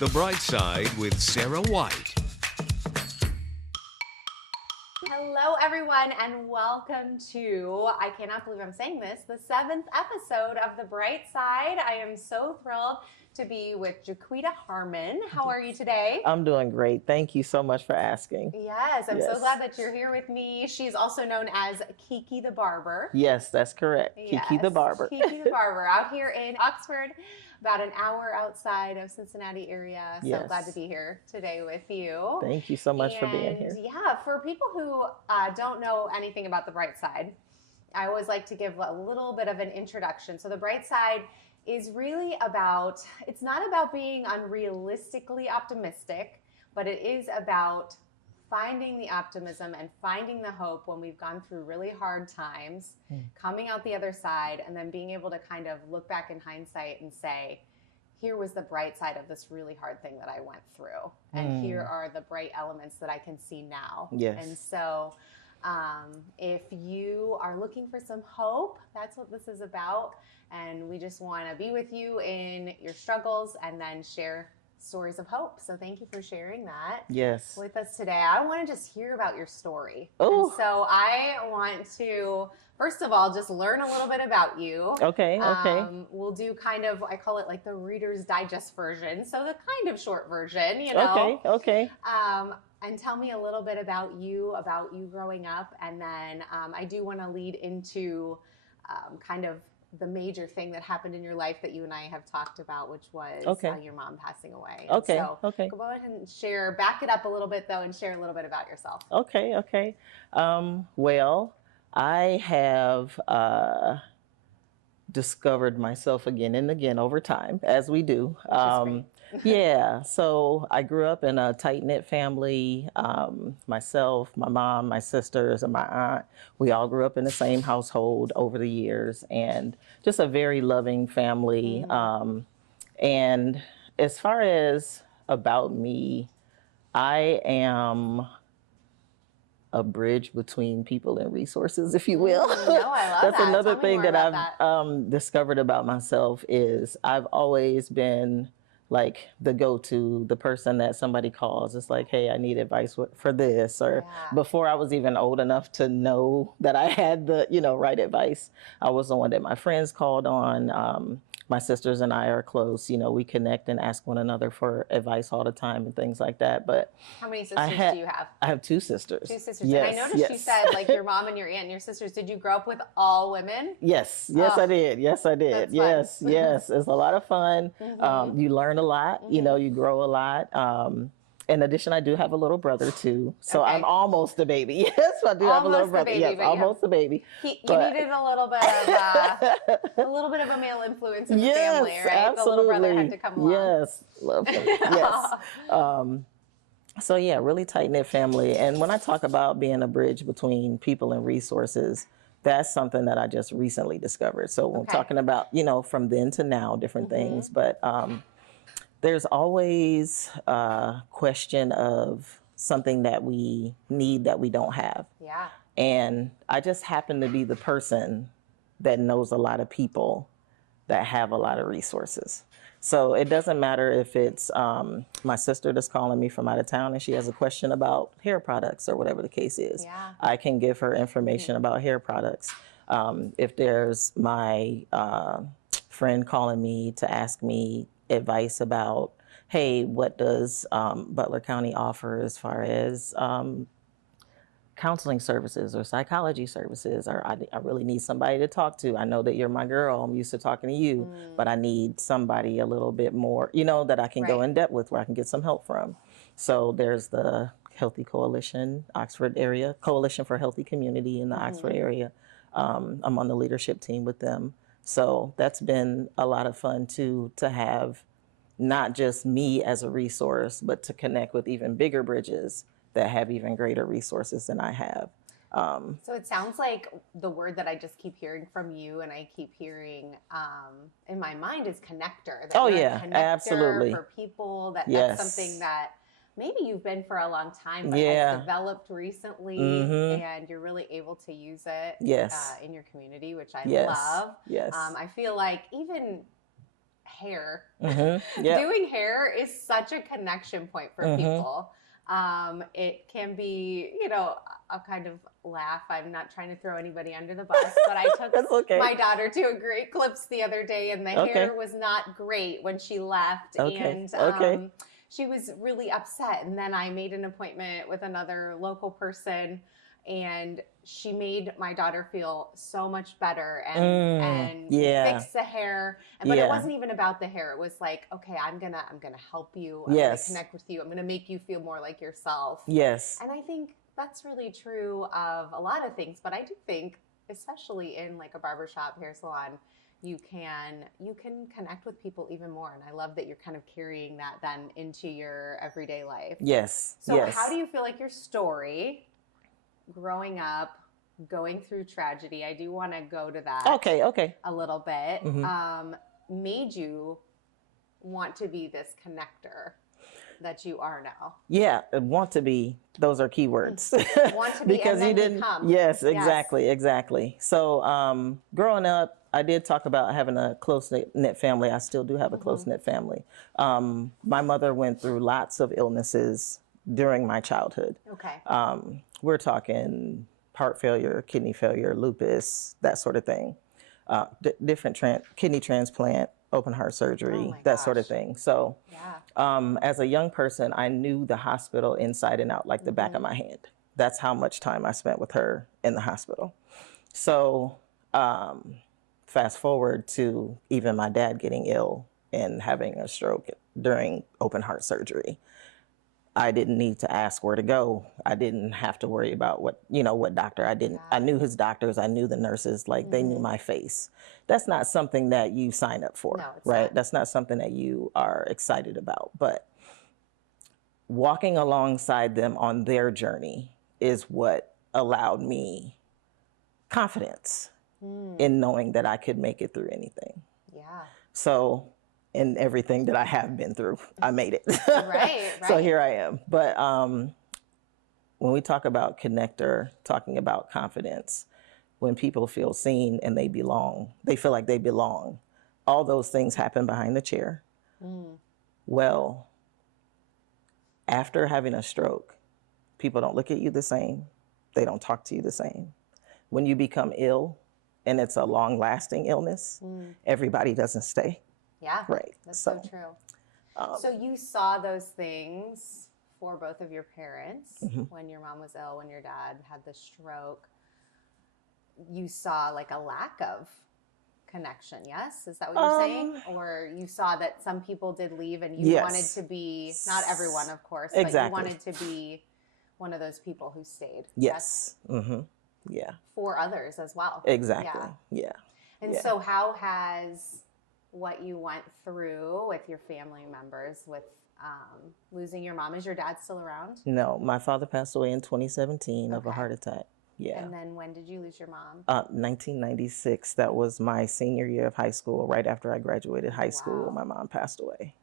The Bright Side with Sarah White. Hello, everyone, and welcome to, I cannot believe I'm saying this, the 7th episode of The Bright Side. I am so thrilled to be with Juiquetta Harmon. How are you today? I'm doing great. Thank you so much for asking. Yes, I'm so glad that you're here with me. She's also known as Kiki the Barber. Yes, that's correct. Yes, Kiki the Barber. Kiki the Barber, out here in Oxford, about an hour outside of Cincinnati area. So Yes. glad to be here today with you. Thank you so much for being here. Yeah, for people who don't know anything about The Bright Side, I always like to give a little bit of an introduction. So The Bright Side is really about, it's not about being unrealistically optimistic, but it is about finding the optimism and finding the hope when we've gone through really hard times, coming out the other side, and then being able to kind of look back in hindsight and say, here was the bright side of this really hard thing that I went through. And here are the bright elements that I can see now. Yes. And so if you are looking for some hope, that's what this is about. And we just want to be with you in your struggles and then share stories of hope. So thank you for sharing that Yes. with us today. I want to just hear about your story. Oh. And so I want to, first of all, just learn a little bit about you. Okay. We'll do kind of, I call it like the Reader's Digest version. So the kind of short version, you know. Okay. And tell me a little bit about you growing up. And then I do want to lead into kind of the major thing that happened in your life that you and I have talked about, which was your mom passing away. And Okay. so go ahead and share, back it up a little bit though, and share a little bit about yourself. Okay. Well, I have discovered myself again and again over time, as we do. Yeah, so I grew up in a tight-knit family. Myself, my mom, my sisters, and my aunt, we all grew up in the same household over the years, and just a very loving family. And as far as about me, I am a bridge between people and resources, if you will. No, I love That's that. another Tell me thing more that about I've discovered about myself is I've always been like the go-to, the person that somebody calls. It's like, hey, I need advice for this. Or before I was even old enough to know that I had the, right advice, I was the one that my friends called on. My sisters and I are close. We connect and ask one another for advice all the time and things like that. But how many sisters do you have? I have two sisters. Two sisters. Yes, and I noticed you said like your mom and your aunt and your sisters. Did you grow up with all women? Yes, I did. Yes, I did. That's fun. Yes. It's a lot of fun. You learn a lot. You grow a lot. In addition, I do have a little brother too, so I'm almost a baby. Yes, I do have a little brother. Yes, almost a baby. You needed a little bit of a male influence in the family, right? Absolutely. The little brother had to come along. Yes, love him. Yes. So yeah, really tight-knit family. And when I talk about being a bridge between people and resources, that's something that I just recently discovered. So when we're talking about, from then to now, different things, but there's always a question of something that we need that we don't have. Yeah. And I just happen to be the person that knows a lot of people that have a lot of resources. So it doesn't matter if it's my sister that's calling me from out of town and she has a question about hair products or whatever the case is. Yeah. I can give her information about hair products. If there's my friend calling me to ask me advice about, hey, what does Butler County offer as far as counseling services or psychology services, or I really need somebody to talk to. I know that you're my girl. I'm used to talking to you, but I need somebody a little bit more, that I can go in depth with, where I can get some help from. So there's the Healthy Coalition, Oxford area, Coalition for Healthy Community in the Oxford area. I'm on the leadership team with them. So that's been a lot of fun too, to have not just me as a resource, but to connect with even bigger bridges that have even greater resources than I have. So it sounds like the word that I just keep hearing from you and I keep hearing in my mind is connector. That you're a connector absolutely. For people, that's something that maybe you've been for a long time, but has developed recently, and you're really able to use it in your community, which I love. Yes. I feel like even hair. Yeah. Doing hair is such a connection point for people. It can be, you know, a kind of laugh. I'm not trying to throw anybody under the bus, but I took That's okay. my daughter to a great clips the other day, and the hair was not great when she left. And she was really upset. And then I made an appointment with another local person, and she made my daughter feel so much better and fix the hair. But it wasn't even about the hair. It was like, okay, I'm gonna help you. I'm gonna connect with you. I'm gonna make you feel more like yourself. Yes. And I think that's really true of a lot of things. But I do think, especially in like a barbershop, hair salon, you can connect with people even more. And I love that you're kind of carrying that then into your everyday life. Yes. So how do you feel like your story, growing up, going through tragedy, I do want to go to that a little bit, made you want to be this connector that you are now? Yeah, want to be, those are key words. Want to be because and then you didn't become. Yes, exactly. So growing up, I did talk about having a close-knit family. I still do have a close-knit family. My mother went through lots of illnesses during my childhood. Okay. We're talking heart failure, kidney failure, lupus, that sort of thing. Different kidney transplant, open heart surgery, that sort of thing. So as a young person, I knew the hospital inside and out like the back of my hand. That's how much time I spent with her in the hospital. So fast forward to even my dad getting ill and having a stroke during open heart surgery. I didn't need to ask where to go. I didn't have to worry about what doctor. I knew his doctors. I knew the nurses, like they knew my face. That's not something that you sign up for, right? Not. That's not something that you are excited about. But walking alongside them on their journey is what allowed me confidence in knowing that I could make it through anything. Yeah. So in everything that I have been through, I made it. Right. So here I am. But when we talk about connector, talking about confidence, when people feel seen and they belong, they feel like they belong, all those things happen behind the chair. Well, after having a stroke, people don't look at you the same. They don't talk to you the same. When you become ill and it's a long-lasting illness, everybody doesn't stay. Yeah, right. That's so true. So you saw those things for both of your parents when your mom was ill, when your dad had the stroke. You saw like a lack of connection, yes? Is that what you're saying? Or you saw that some people did leave and you wanted to be, not everyone, of course, but you wanted to be one of those people who stayed. Yes. Yeah. For others as well. Exactly. Yeah. And so how has what you went through with your family members, with losing your mom, is your dad still around? No, my father passed away in 2017 of a heart attack. Yeah. And then when did you lose your mom? 1996. That was my senior year of high school. Right after I graduated high school, my mom passed away.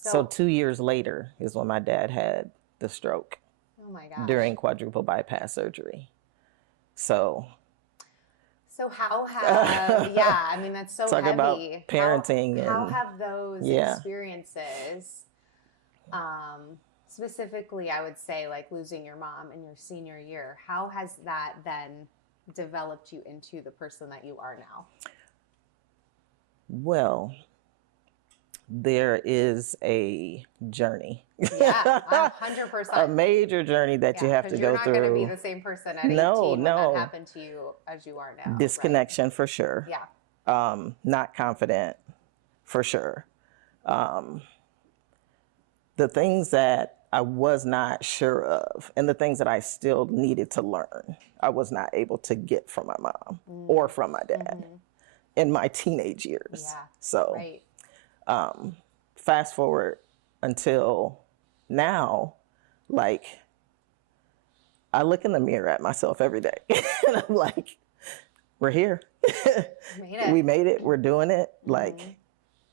So 2 years later is when my dad had the stroke. Oh my gosh. During quadruple bypass surgery. So how have, I mean, that's so talk heavy. About parenting. How have those experiences, specifically, I would say, like losing your mom in your senior year, how has that then developed you into the person that you are now? Well, there is a journey. Yeah, 100%. A major journey that you have to go through. You're not going to be the same person at 18 when that happened to you as you are now. Disconnection for sure. Yeah. Not confident for sure. The things that I was not sure of and the things that I still needed to learn, I was not able to get from my mom or from my dad in my teenage years. Yeah. So. Fast forward until now, like, I look in the mirror at myself every day and I'm like, we're here. We made it. We're doing it. Like,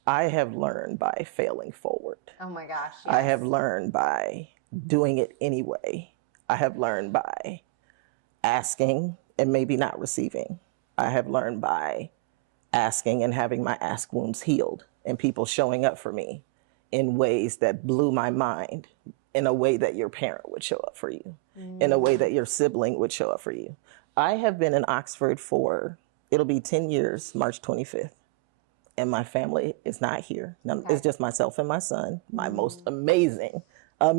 I have learned by failing forward. Oh my gosh. Yes. I have learned by doing it anyway. I have learned by asking and maybe not receiving. I have learned by asking and having my ask wounds healed. and people showing up for me in ways that blew my mind, in a way that your parent would show up for you, in a way that your sibling would show up for you. I have been in Oxford for, it'll be 10 years, March 25th. And my family is not here. Now, it's just myself and my son, my most amazing son. How old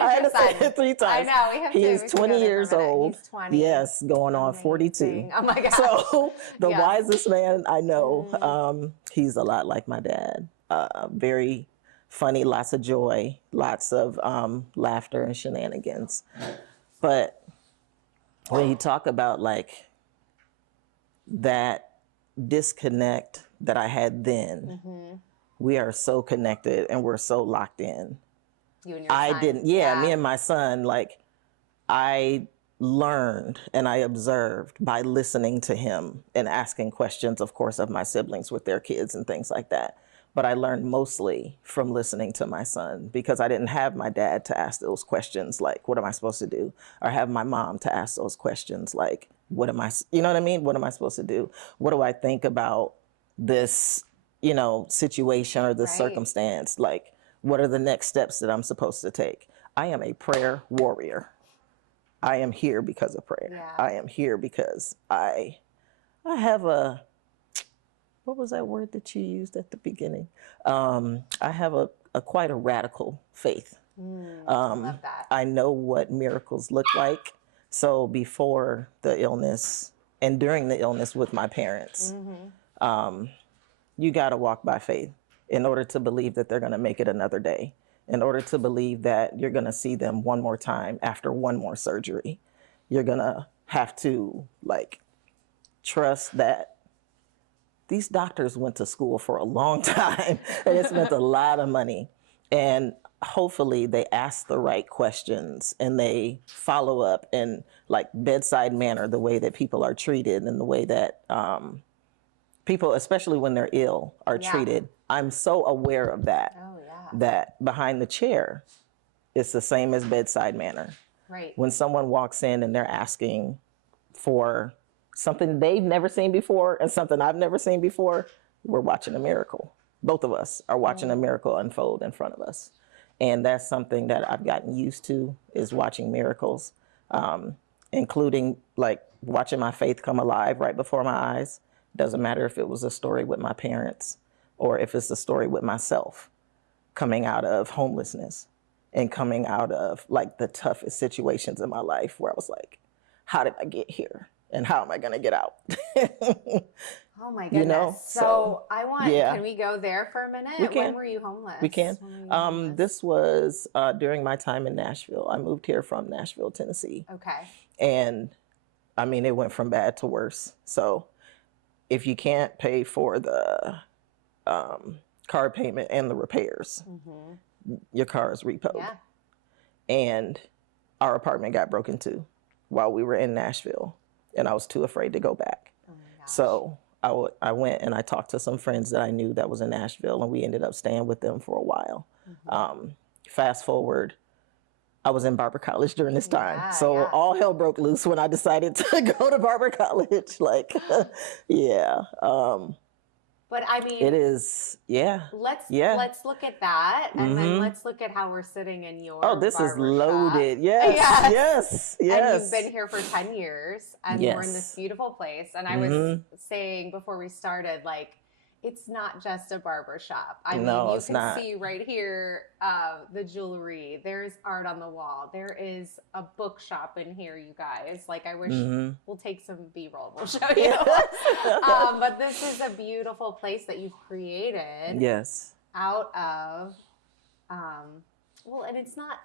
is your son? Say it 3 times. I know, we have He two. is We 20 years old. He's 20. Yes, going on 42. Amazing. Oh my gosh. So the Yes. wisest man I know. He's a lot like my dad. Very funny, lots of joy, lots of laughter and shenanigans. But when you talk about like that disconnect that I had then, we are so connected and we're so locked in. You and your son. Me and my son, like I learned and I observed by listening to him and asking questions, of course, of my siblings with their kids and things like that. But I learned mostly from listening to my son, because I didn't have my dad to ask those questions like, what am I supposed to do? Or have my mom to ask those questions like, what am I, you know what I mean? What am I supposed to do? What do I think about this, situation or this circumstance? Like, what are the next steps that I'm supposed to take? I am a prayer warrior. I am here because of prayer. Yeah. I am here because I have what was that word that you used at the beginning? I have a quite a radical faith. I love that. I know what miracles look like. So before the illness and during the illness with my parents, you got to walk by faith in order to believe that they're going to make it another day, in order to believe that you're going to see them one more time after one more surgery. You're going to have to like trust that these doctors went to school for a long time and they spent a lot of money, and hopefully they ask the right questions and they follow up in like bedside manner, the way that people are treated and the way that people, especially when they're ill, are treated. I'm so aware of that, that behind the chair, it's the same as bedside manner. Right. When someone walks in and they're asking for something they've never seen before and something I've never seen before, we're watching a miracle. Both of us are watching a miracle unfold in front of us. And that's something that I've gotten used to, is watching miracles, including like watching my faith come alive right before my eyes. Doesn't matter if it was a story with my parents or if it's a story with myself, coming out of homelessness and coming out of like the toughest situations in my life where I was like, how did I get here? And how am I going to get out? Oh my goodness. So I want, can we go there for a minute? We can. When were you homeless? We can. This was during my time in Nashville. I moved here from Nashville, Tennessee. Okay. And I mean, it went from bad to worse. So if you can't pay for the car payment and the repairs, your car is repoed. Yeah. And our apartment got broken into while we were in Nashville. And I was too afraid to go back. Oh my gosh. So I went and I talked to some friends that I knew that was in Nashville, and we ended up staying with them for a while. Fast forward, I was in Barber College during this time. So all hell broke loose when I decided to go to Barber College. Like, But I mean, it is, let's look at that, and then let's look at how we're sitting in your this is barber loaded. shop. Yes. And you've been here for 10 years, and we're in this beautiful place. And I was saying before we started, like, it's not just a barber shop. I mean, you can see right here the jewelry. There's art on the wall. There is a bookshop in here, you guys. Like, I wish we'll take some B-roll. We'll show you. But this is a beautiful place that you've created. Yes. Out of, well, and it's not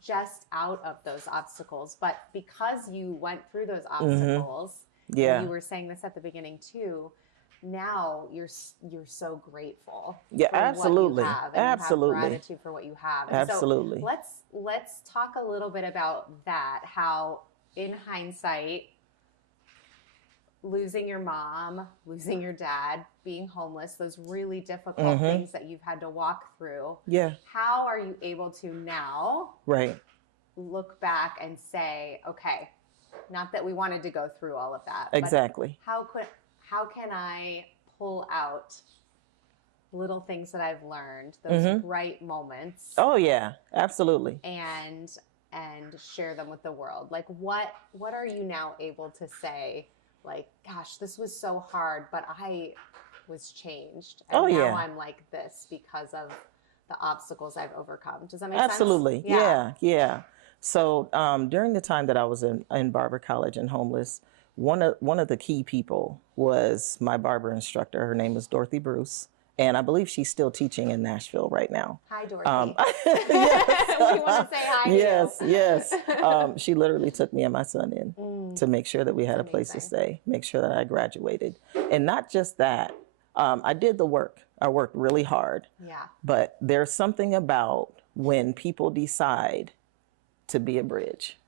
just out of those obstacles, but because you went through those obstacles, and you were saying this at the beginning too, now you're so grateful for absolutely. what you have, and absolutely. you have gratitude for what you have. And absolutely. So let's talk a little bit about that, how in hindsight, losing your mom, losing your dad, being homeless, those really difficult things that you've had to walk through. Yeah. How are you able to now look back and say, okay, not that we wanted to go through all of that. Exactly. But how can I pull out little things that I've learned, those bright moments. Oh yeah, absolutely. And share them with the world. Like what are you now able to say, like, gosh, this was so hard, but I was changed. And now I'm like this because of the obstacles I've overcome. Does that make sense? Absolutely. Yeah. So during the time that I was in barber college and homeless, one of the key people was my barber instructor. Her name is Dorothy Bruce. And I believe she's still teaching in Nashville right now. Hi, Dorothy. Yes. We want to say hi to you. Yes. She literally took me and my son in to make sure that we had a place to stay, make sure that I graduated. And not just that, I did the work. I worked really hard. Yeah. But there's something about when people decide to be a bridge.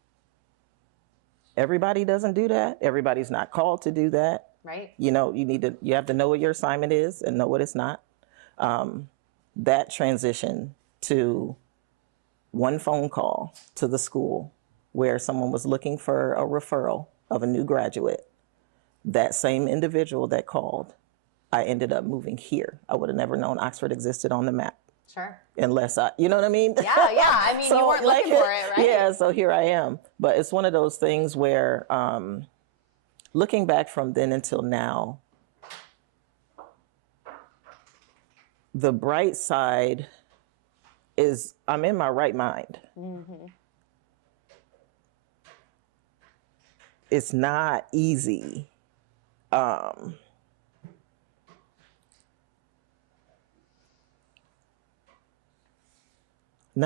Everybody doesn't do that. Everybody's not called to do that. Right. You know, you have to know what your assignment is and know what it's not. That transition to one phone call to the school where someone was looking for a referral of a new graduate, that same individual that called, I ended up moving here. I would have never known Oxford existed on the map. Sure. Unless you know what I mean? Yeah. I mean, So, you weren't looking for it, right? Yeah, so here I am. But it's one of those things where looking back from then until now, the bright side is I'm in my right mind. It's not easy. None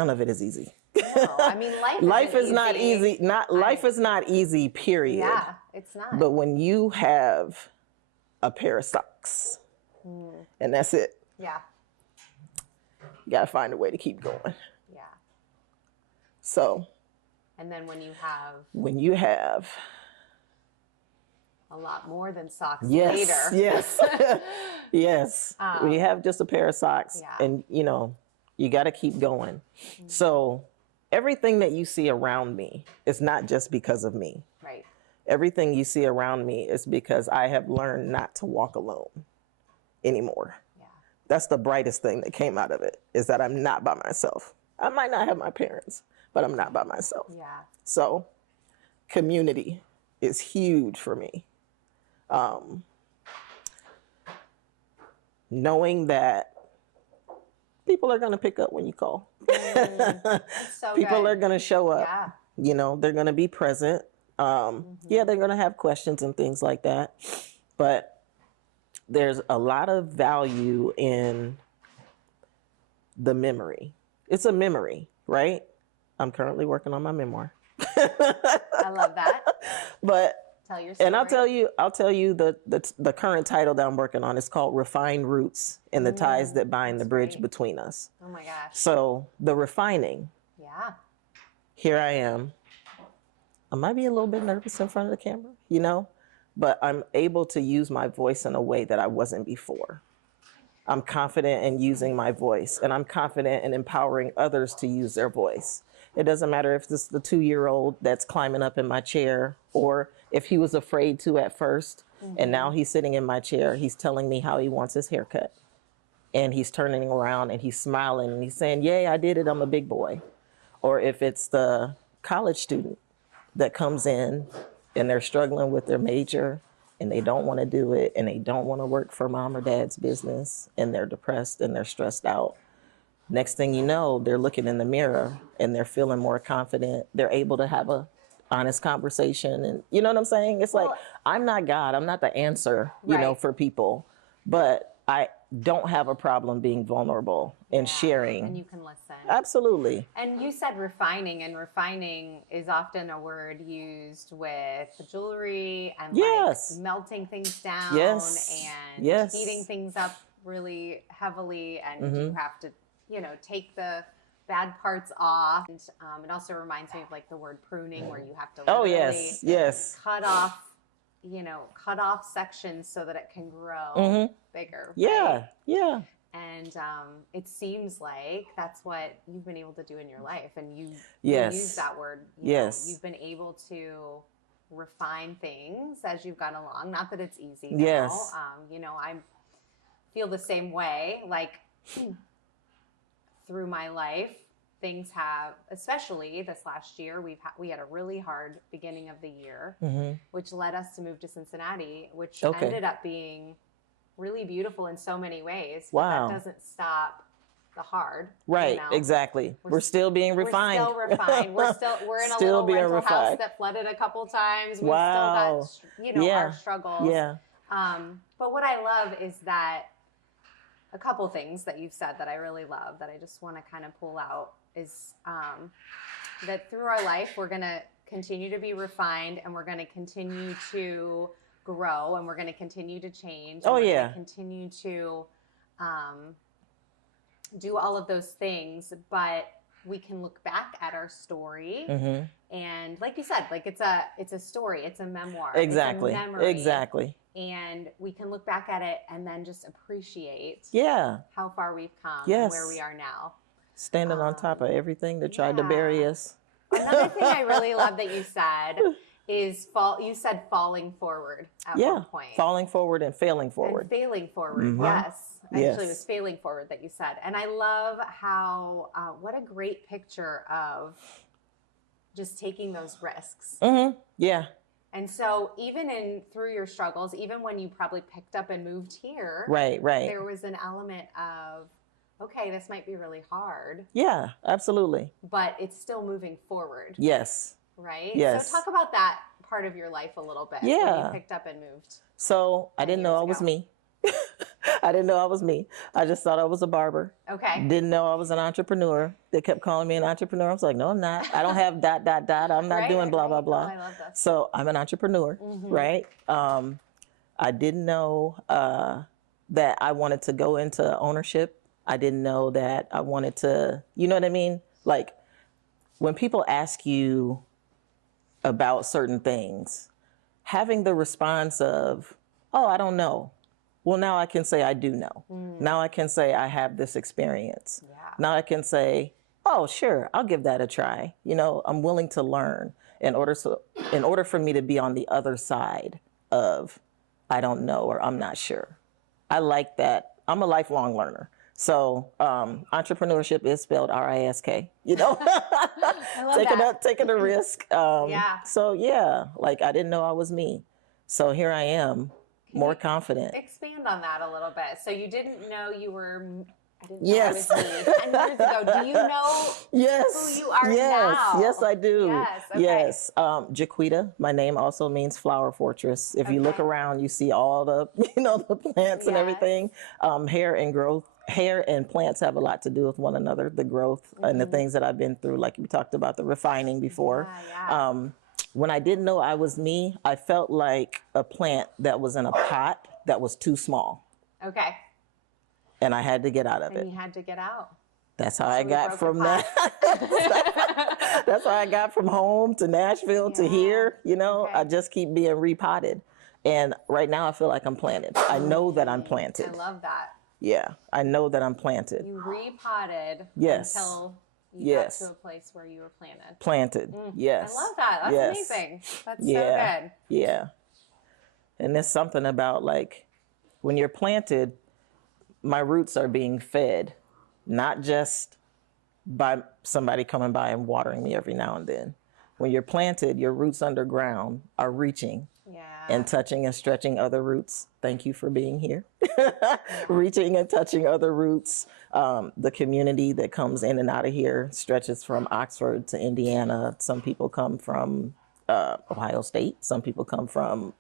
of it is easy. No, I mean, life is not easy. Life is not easy, period. Yeah, it's not. But when you have a pair of socks and that's it, yeah, you got to find a way to keep going. Yeah. So. And then when you have a lot more than socks later. Yes. Yes. We have just a pair of socks and you got to keep going. So everything that you see around me is not just because of me. Right. Everything you see around me is because I have learned not to walk alone anymore. Yeah. That's the brightest thing that came out of it, is that I'm not by myself. I might not have my parents, but I'm not by myself. Yeah. So community is huge for me. Knowing that people are going to pick up when you call. So people are going to show up. Yeah. They're going to be present. Yeah, they're going to have questions and things like that. But there's a lot of value in the memory. It's a memory, right? I'm currently working on my memoir. I love that. But tell your story. And I'll tell you the current title that I'm working on is called Refined Roots and the Ties That Bind the Bridge Between Us. Oh my gosh. So the refining. Yeah. Here I am. I might be a little bit nervous in front of the camera, but I'm able to use my voice in a way that I wasn't before. I'm confident in using my voice, and I'm confident in empowering others to use their voice. It doesn't matter if this is the 2-year-old that's climbing up in my chair, or if he was afraid to at first, and now he's sitting in my chair, he's telling me how he wants his haircut. And he's turning around and he's smiling and he's saying, yay, I did it, I'm a big boy. Or if it's the college student that comes in and they're struggling with their major and they don't want to do it and they don't want to work for mom or dad's business and they're depressed and they're stressed out. Next thing you know, they're looking in the mirror and they're feeling more confident. They're able to have a honest conversation. And you know what I'm saying? It's like, I'm not God. I'm not the answer, for people. But I don't have a problem being vulnerable and sharing. And you can listen. Absolutely. And you said refining, and refining is often a word used with jewelry and like melting things down and heating things up really heavily. And you have to, take the bad parts off. And it also reminds me of like the word pruning, where you have to literally cut off sections so that it can grow bigger. Right? Yeah. And it seems like that's what you've been able to do in your life. And you use that word. You've been able to refine things as you've gone along. Not that it's easy now. feel the same way. Like through my life, things have, especially this last year, we had a really hard beginning of the year, which led us to move to Cincinnati, which ended up being really beautiful in so many ways. But that doesn't stop the hard. Right, you know? exactly. We're still being refined. We're still refined. We're in a little rental house that flooded a couple times. We've still got, our struggles. Yeah. But what I love is that a couple things that you've said that I really love that I just want to kind of pull out is that through our life, we're going to continue to be refined, and we're going to continue to grow, and we're going to continue to change. And we're going to continue to do all of those things, but we can look back at our story and, like you said, like it's a story, it's a memoir, exactly, it's a memory, exactly, and we can look back at it and then just appreciate how far we've come and where we are now. Standing on top of everything that tried to bury us. Another thing I really love that you said is you said falling forward at one point. Falling forward and failing forward. And failing forward, yes. Actually, it was failing forward that you said. And I love how, what a great picture of just taking those risks. Yeah. And so even through your struggles, even when you probably picked up and moved here, right, there was an element of, okay, this might be really hard. Yeah, absolutely. But it's still moving forward. Yes. Right? Yes. So talk about that part of your life a little bit. Yeah. When you picked up and moved. So I didn't know I was me. I didn't know I was me. I just thought I was a barber. Okay. Didn't know I was an entrepreneur. They kept calling me an entrepreneur. I was like, no, I'm not. I don't have ... I'm not doing blah, blah, blah. Oh, I love this. So I'm an entrepreneur, right? I didn't know that I wanted to go into ownership. I didn't know that I wanted to, you know what I mean? Like when people ask you about certain things, having the response of, oh, I don't know. Well, now I can say I do know. Now I can say I have this experience. Yeah. Now I can say, oh, sure, I'll give that a try. You know, I'm willing to learn in order for me to be on the other side of I don't know or I'm not sure. I like that. I'm a lifelong learner. So entrepreneurship is spelled R-I-S-K, you know, taking a risk. So yeah, like I didn't know I was me. So here I am. More confident. Expand on that a little bit. So you didn't know you were. I didn't know I was me 10 years ago. Do you know who you are now? Yes, I do. Yes. Okay. Yes. Juiquetta. My name also means flower fortress. If you look around, you see all the the plants and everything. Hair and plants have a lot to do with one another. The growth and the things that I've been through, like we talked about the refining before. When I didn't know I was me, I felt like a plant that was in a pot that was too small. Okay. And I had to get out of it. And you had to get out. That's how I got from that. That's how I got from home to Nashville to here. You know, I just keep being repotted. And right now I feel like I'm planted. I know that I'm planted. I love that. Yeah, I know that I'm planted. You repotted until you got to a place where you were planted. Planted, yes. I love that. That's amazing. That's so good. Yeah. And there's something about like when you're planted, my roots are being fed, not just by somebody coming by and watering me every now and then. When you're planted, your roots underground are reaching and touching and stretching other roots. Thank you for being here. Reaching and touching other roots. The community that comes in and out of here stretches from Oxford to Indiana. Some people come from Ohio State. Some people come from,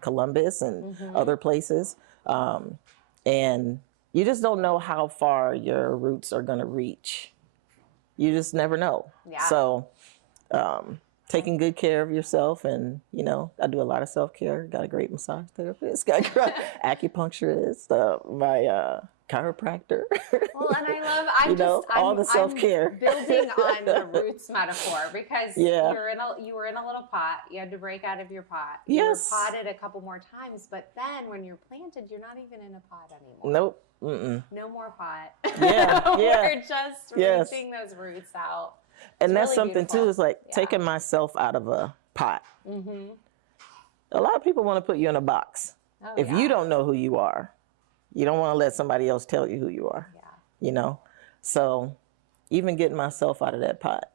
Columbus and other places. And you just don't know how far your roots are going to reach. You just never know. Yeah. So taking good care of yourself, and I do a lot of self-care. Got a great massage therapist, got a acupuncturist, my chiropractor. Well, and I'm the self-care. Building on the roots metaphor, because you were in a little pot. You had to break out of your pot. Yes. You were potted a couple more times, but then when you're planted, you're not even in a pot anymore. Nope. Mm-mm. No more pot. We're just reaching those roots out. And that's really something beautiful. Too, is like taking myself out of a pot. A lot of people want to put you in a box. If you don't know who you are, You don't want to let somebody else tell you who you are, you know? So even getting myself out of that pot,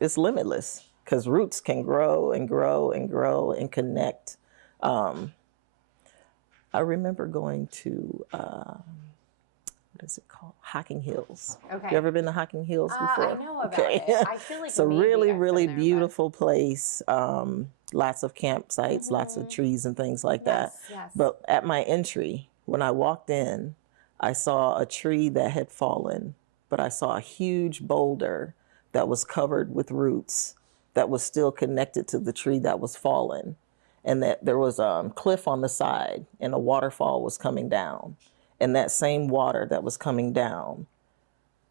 it's limitless because roots can grow and grow and grow and connect. I remember going to, what is it called? Hocking Hills. Okay. You ever been to Hocking Hills before? I know about it. I feel like it's a maybe really, I've really been there, beautiful place. Lots of campsites, lots of trees and things like that. Yes. But at my entry, when I walked in, I saw a tree that had fallen, but I saw a huge boulder that was covered with roots that was still connected to the tree that was fallen. And that there was a cliff on the side and a waterfall was coming down. And that same water that was coming down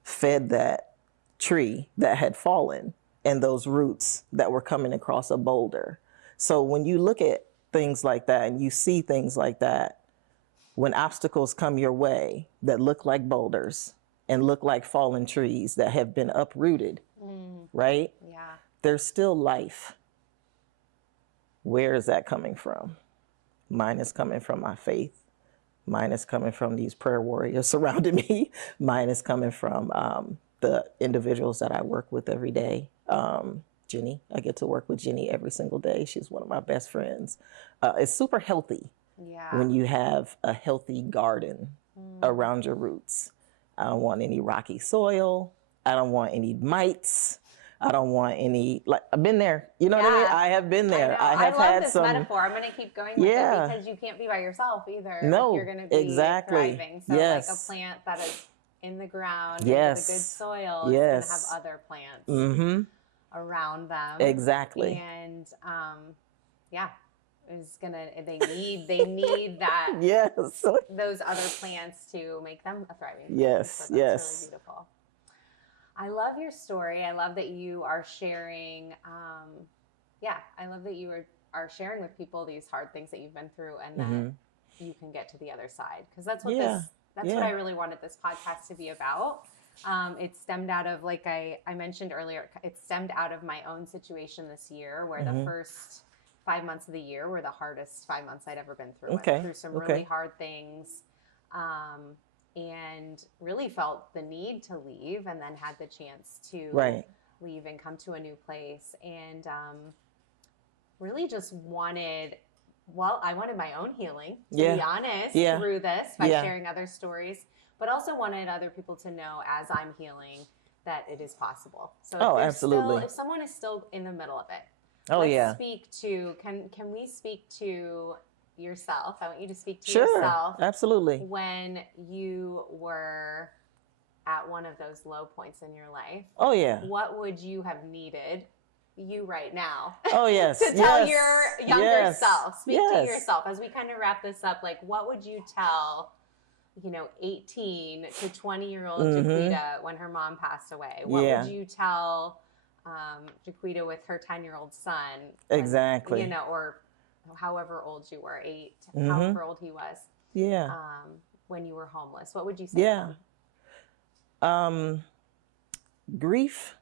fed that tree that had fallen and those roots that were coming across a boulder. So when you look at things like that and you see things like that, when obstacles come your way that look like boulders and look like fallen trees that have been uprooted, right? Yeah. There's still life. Where is that coming from? Mine is coming from my faith. Mine is coming from these prayer warriors surrounding me. Mine is coming from the individuals that I work with every day. Jenny, I get to work with Jenny every single day. She's one of my best friends. It's super healthy when you have a healthy garden around your roots. I don't want any rocky soil. I don't want any mites. I don't want any, like, I've been there. You know what I mean? I have been there. I have love had this some metaphor. I'm going to keep going with it because you can't be by yourself either. No, if you're going to be thriving. So like a plant that is in the ground with a good soil is going to have other plants around them. Exactly. And is gonna they need that those other plants to make them a thriving plant. So that's really beautiful. I love your story. I love that you are sharing. I love that you are sharing with people these hard things that you've been through, and that you can get to the other side. Because that's what what I really wanted this podcast to be about. It stemmed out of, like I mentioned earlier, it stemmed out of my own situation this year, where the first 5 months of the year were the hardest 5 months I'd ever been through. I went through some really hard things. And really felt the need to leave, and then had the chance to leave and come to a new place. And really just wanted my own healing, to be honest, through this by sharing other stories, but also wanted other people to know, as I'm healing, that it is possible. So if someone is still in the middle of it, let's speak to, can we speak to yourself? I want you to speak to yourself. Absolutely. When you were at one of those low points in your life. Oh, yeah. What would you have needed, you right now, to tell your younger self? Speak to yourself. As we kind of wrap this up, like, what would you tell, 18 to 20-year-old Juiquetta when her mom passed away? What would you tell Juiquetta with her 10-year-old son? Exactly. Or however old you were, 8, however old he was. When you were homeless, what would you say? Grief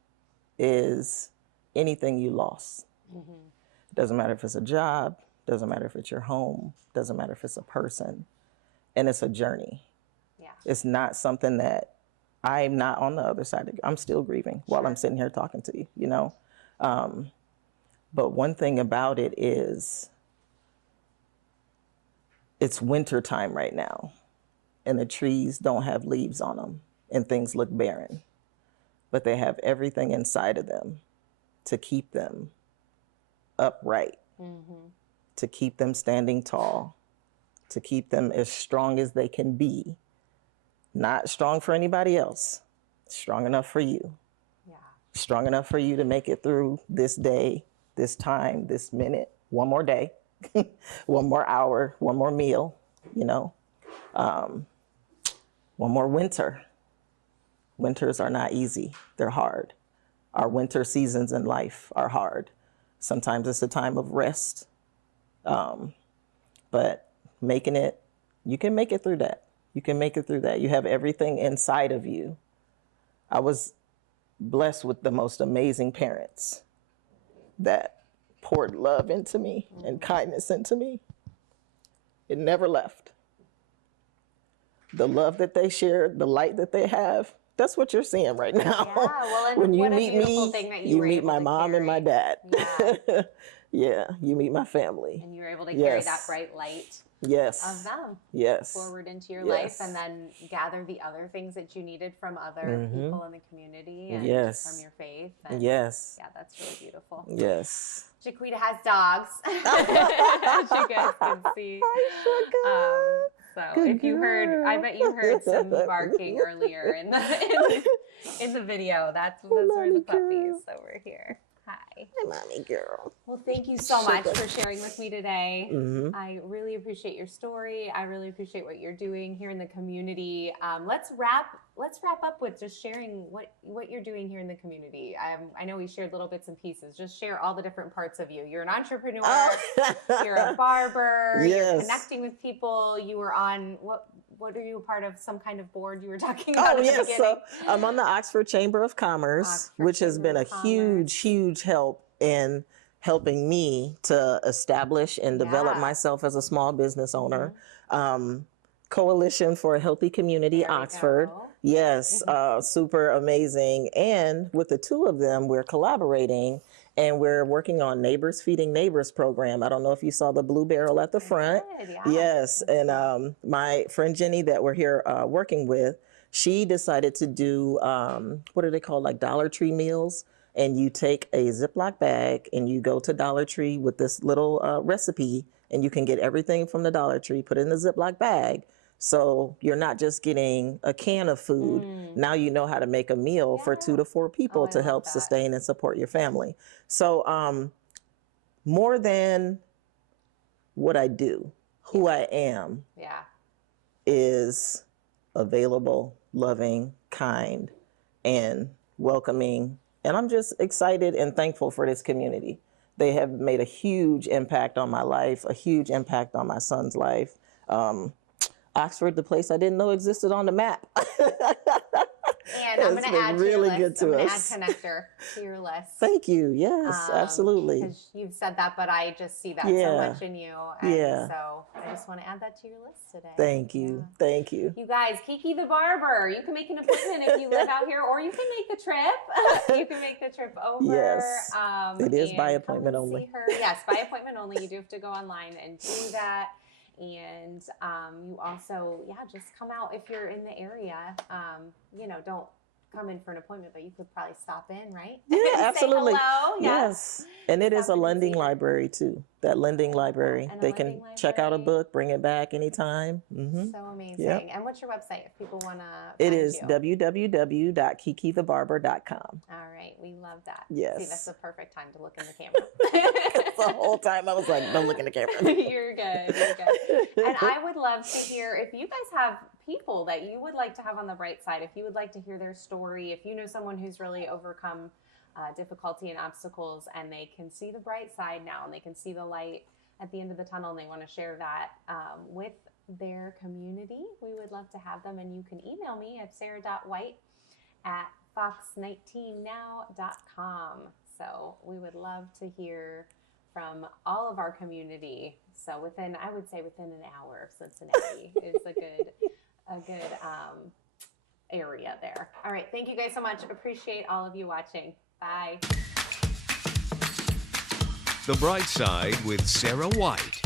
is anything you lost. Doesn't matter if it's a job, doesn't matter if it's your home, doesn't matter if it's a person, and it's a journey. It's not something that I'm not on the other side of. I'm still grieving while I'm sitting here talking to you, But one thing about it is, it's winter time right now, and the trees don't have leaves on them, and things look barren, but they have everything inside of them to keep them upright, to keep them standing tall, to keep them as strong as they can be. Not strong for anybody else, strong enough for you. Strong enough for you to make it through this day, this time, this minute, one more day. One more hour, one more meal, one more winter. Winters are not easy. They're hard. Our winter seasons in life are hard. Sometimes it's a time of rest. But you can make it through that. You can make it through that. You have everything inside of you. I was blessed with the most amazing parents that poured love into me and kindness into me. It never left. the love that they share, the light that they have. That's what you're seeing right now. Yeah, well, and when you what a meet beautiful me, thing that you were meet able my to mom and my carry. dad. Yeah. Yeah, you meet my family. And you were able to carry that Yes. bright light Yes. of them Yes. forward into your Yes. life, and then gather the other things that you needed from other people in the community and Yes. from your faith. And Yes. yeah, that's really beautiful. Yes. Jaquetta has dogs, as you guys can see. So Good if you heard, I bet you heard some barking earlier in the video. Those were the puppies over here. Hi. My mommy girl. Well, thank you so much for sharing with me today. Mm-hmm. I really appreciate your story. I really appreciate what you're doing here in the community. Let's wrap up with just sharing what you're doing here in the community. I know we shared little bits and pieces. Just share all the different parts of you. You're an entrepreneur. You're a barber. Yes. You're connecting with people. You were on what are you a part of? Some kind of board you were talking about at the beginning? So I'm on the Oxford Chamber of Commerce, which has been a huge help in helping me to establish and develop myself as a small business owner. Coalition for a Healthy Community, Oxford. Yes, super amazing. And with the two of them, we're collaborating and we're working on Neighbors Feeding Neighbors program. I don't know if you saw the blue barrel at the front. Yes, and my friend Jenny that we're here working with, she decided to do, what are they called, like Dollar Tree meals? And you take a Ziploc bag and you go to Dollar Tree with this little recipe, and you can get everything from the Dollar Tree, put it in the Ziploc bag. So you're not just getting a can of food. Now you know how to make a meal for 2 to 4 people to help sustain and support your family. So more than what I do, who I am is available, loving, kind, and welcoming. And I'm just excited and thankful for this community. They have made a huge impact on my life, a huge impact on my son's life. Oxford, the place I didn't know existed on the map. And I'm going to add really to your good to list. I'm us. going to add connector to your list. Thank you. Yes, absolutely. Because you've said that, but I just see that so much in you. And so I just want to add that to your list today. Thank you. Thank you. You guys, Kiki the Barber. You can make an appointment if you live out here, or you can make the trip. You can make the trip over. Yes. It is by appointment only. See her. Yes, by appointment only. You do have to go online and do that. And you also, just come out if you're in the area. Don't come in for an appointment, but you could probably stop in, right? Yeah, absolutely. Say hello. Yes. And it is a lending library too. That lending library. They can check out a book, bring it back anytime. So amazing. And what's your website if people want to It is www.kikithebarber.com. All right. We love that. Yes. See, that's the perfect time to look in the camera. The whole time I was like, don't look in the camera. You're good. You're good. And I would love to hear if you guys have people that you would like to have on the bright side, if you would like to hear their story, if you know someone who's really overcome difficulty and obstacles and they can see the bright side now and they can see the light at the end of the tunnel and they want to share that with their community, we would love to have them. And you can email me at sarah.white@fox19now.com. So we would love to hear from all of our community. So I would say within an hour of Cincinnati is a good area there. All right. Thank you guys so much. Appreciate all of you watching. Bye. The Bright Side with Sarah White.